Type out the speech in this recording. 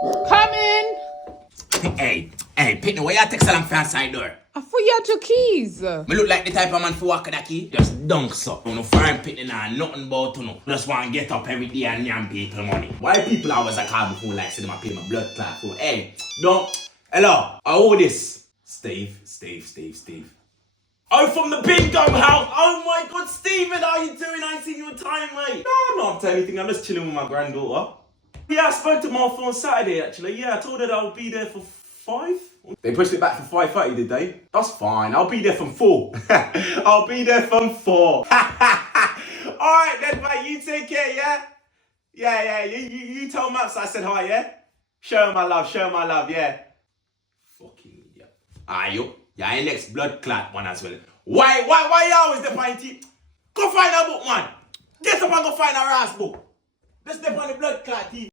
Come in. Hey, Pitney, why you text along for outside door? I thought you had your keys. Me look like the type of man for walk with that key. Just dunk so. You know, foreign Pitney now, nothing about you know. Just want to get up every day and yam people money. Why people always a call before like say them a pay my blood clot for? Hey, don't. Hello, I owe this. Steve. Oh, from the bingo house. Oh my God, Steven, how you doing? I ain't seen you in time, mate. No, I'm not up to anything. I'm just chilling with my granddaughter. Yeah, I spoke to Martha on Saturday, actually. Yeah, I told her that I'll be there for 5. They pushed it back for 5:30, did they? That's fine. I'll be there from 4. I'll be there from 4. All right, then, mate. You take care, yeah? Yeah. You tell Maps I said hi, yeah? Show him my love, yeah? Fucking idiot. You? Yeah, your next blood clot one as well. Why you always the pinty? Go find a book, man. Get up and go find a ass book. Let's step on the blood clot,